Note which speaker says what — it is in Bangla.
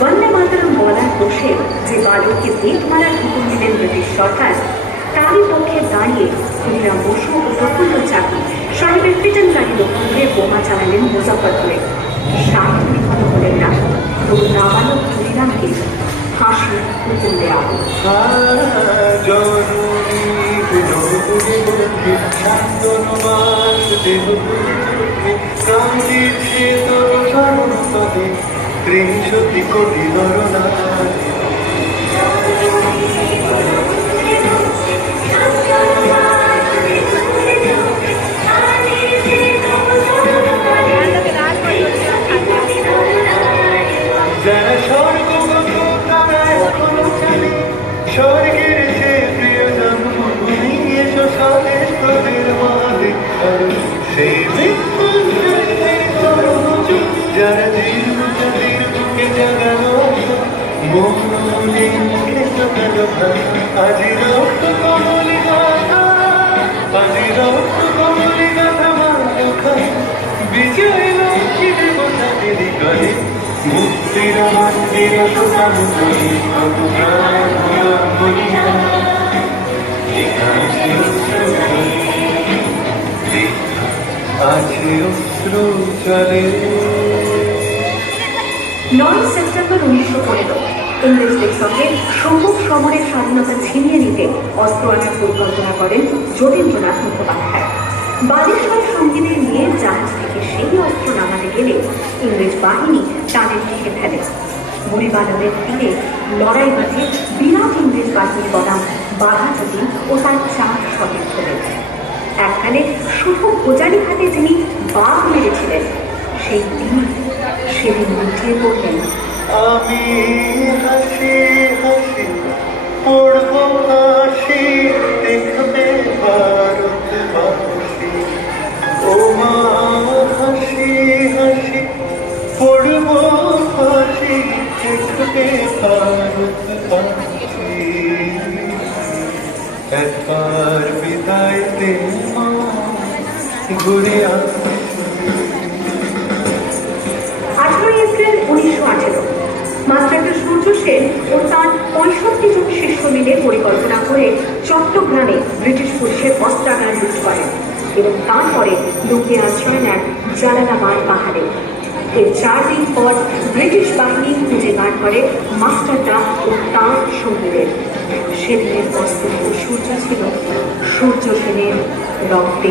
Speaker 1: বন্দে মাতরম বলার বসে যে বালককে বেত মারার হুকুম দিলেন ব্রিটিশ সরকার তারই পক্ষে দাঁড়িয়ে ক্ষুদিরাম বসু ও প্রফুল্ল চাকরি সাহেবের পিটন গাড়ি লক্ষ্য বোমা চালালেন মুজফ্ফরপুরে সাহেব নিহত হলেন না তবু নাবালক ক্ষুদিরামকে ফাঁসি হুকুম দেওয়া হল
Speaker 2: ত্রিশতি কোটি নরনাথ যারা মুক্তির মন্দির সুতাম করি কত প্রাণ বলিয়া আছে অশ্রু চলে
Speaker 1: নয় সেপ্টেম্বর উনিশশো পনেরো। ইংরেজদের সঙ্গে সম্মুখ সমরের স্বাধীনতা ছিনিয়ে নিতে অস্ত্র আনার পরিকল্পনা করেন যতীন্দ্রনাথ মুখোপাধ্যায়। বালেশ্বর সঙ্গীদের নিয়ে জাহাজ থেকে সেই অস্ত্র নামাতে গেলে ইংরেজ বাহিনী তাদের দেখে ফেলে। বুড়িবাদনের তীরে লড়াই বাঁধে বিরাট ইংরেজ বাহিনীর বনাম বাঘা যতীন ও তার চার সতীর্থ রয়েছে এককালে শুধু গোজালি হাতে যিনি বাঘ মেরেছিলেন, সেই তিনি সেদিন লুটিয়ে পড়লেন
Speaker 2: আমি হাসি হাসি পড়ব হাসি, দেখবে ভারতবাসী ও মা, হাসি হাসি পড়ব হাসি, দেখবে ভারতবাসী একবার বিদায় দে মা, ঘুরে আসি।
Speaker 1: আঠারোই এপ্রিল উনিশশো আঠেরো। মাস্টার সূর্য সেন ও তার পঁয়ষট্টি জন শিষ্য মিলে পরিকল্পনা করে চট্টগ্রামে ব্রিটিশ পুলিশের অস্ত্রাগার লুট করেন এবং তারপরে লুকে আশ্রয় নেন জালালাবাদ পাহাড়ে। এর চার দিন পর ব্রিটিশ বাহিনী খুঁজে বার করে মাস্টারদা ও তাঁর সঙ্গীদের। সেদিনের অস্ত্র সূর্য ছিল। সূর্য সেনের রক্তে